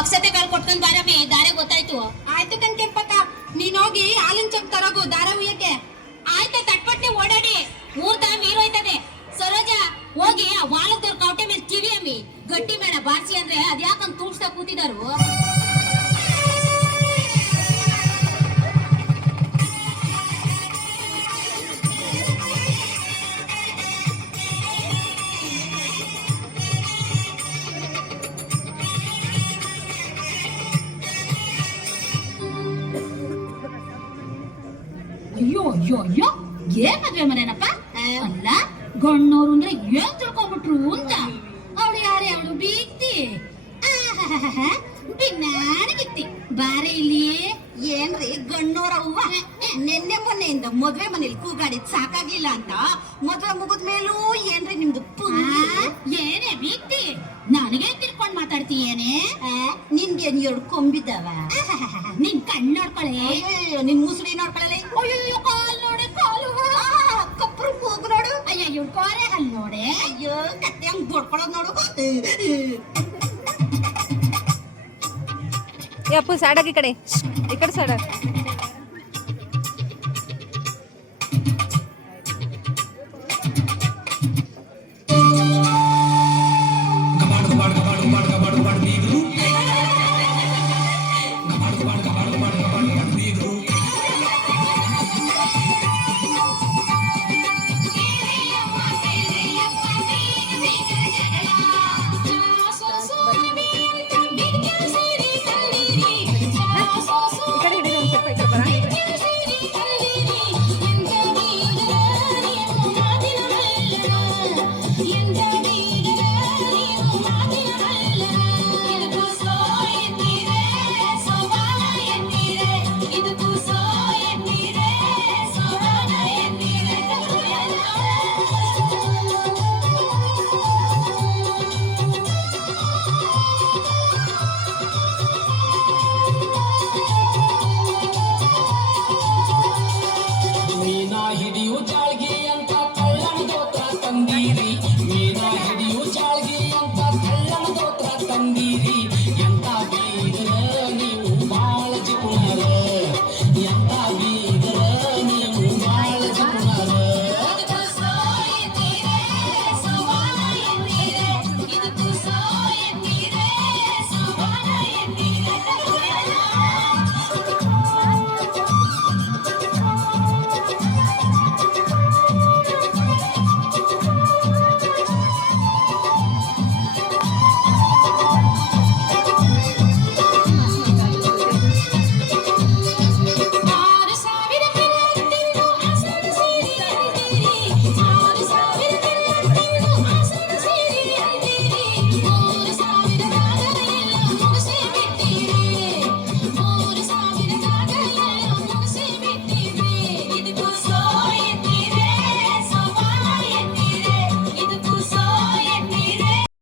ಅಕ್ಷತೆಗಳು ಕೊಟ್ಕೊಂಡ್ ಬಾರಮ್ಮಿ ದಾರೆ ಗೊತ್ತಾಯ್ತು. ಆಯ್ತು ಕಣ್ ಕೆಂಪಕ್ಕ, ನೀನ್ ಹೋಗಿ ಹಾಲಿನ ಚಪ್ ತರಗು ದಾರ ಉಯ್ಯಕ್ಕೆ. ಆಯ್ತು ತಟ್ಪಟ್ಟಿ ಓಡಾಡಿ ಮೂರ್ತ ಮೀರೋಯ್ತದೆ. ಸರೋಜ ಹೋಗಿ ಆ ವಾಲದವ್ರ ಕೌಟೆ ಮೇಲೆ ಕಿವಿ ಅಮ್ಮಿ ಗಟ್ಟಿ ಮೇಳ ಬಾರ್ಸಿ ಅಂದ್ರೆ ಅದ್ಯಾಕಂಗ್ ತೂಡ್ಸ್ತಾ ಕೂತಿದಾರು. ಅಯ್ಯೋ ಅಯ್ಯೋ ಅಯ್ಯೋ ಏನ್ ಮದ್ವೆ ಮನೇನಪ್ಪ ಅಲ್ಲ ಗಣ್ಣವ್ರು ಅಂದ್ರೆ ಏನ್ ತಿಳ್ಕೊಂಡ್ಬಿಟ್ರು ಅಂತ. ಅವಳು ಯಾರೇ ಅವಳು ಬೀಗ್ತಿ ಬಿನ್ನಾಣಗಿತ್ತಿ ಬಾರೆ ಇಲ್ಲಿ. ಏನ್ರಿ ಗಣ್ಣೋರ ಅವ್ವ, ನಿನ್ನೆ ಮೊನ್ನೆಯಿಂದ ಮದ್ವೆ ಮನೇಲಿ ಕೂಗಾಡಿದ್ ಸಾಕಾಗ್ಲಿಲ್ಲ ಅಂತ ಮದ್ವೆ ಮುಗಿದ ಮೇಲೂ ಏನ್ರಿ ನಿಮ್ದು ಏನೇ ಬೀಗ್ತಿ ನನಗೆ ತಿರ್ಕೊಂಡ್ ಮಾತಾಡ್ತೀಯೇನೆ. ನಿನ್ಗೇನ್ ಎರಡು ಕೊಂಬಿದ್ದಾವ? ನಿನ್ ಕಣ್ಣು ನೋಡ್ಕೊಳೆ, ನಿನ್ ಮುಸುಳಿ ನೋಡ್ಕೊಳ್ಳೆ. ಅಯ್ಯೋ ಕಾಲ್ ನೋಡೆ ಕಾಲು ಕಪ್ರು ಮೂಗು ನೋಡು. ಅಯ್ಯೋ ಇವ್ರ ಕೋರೆ ಹಲ್ ನೋಡೆ. ಅಯ್ಯೋ ಕತ್ತೆ ಹಂಗ್ ಬಡ್ಕೊಳ್ಳೋದ್ ನೋಡು. ಅಪ್ಪು ಸೈಡಾಗಿ ಈ ಕಡೆ ಸೈಡ.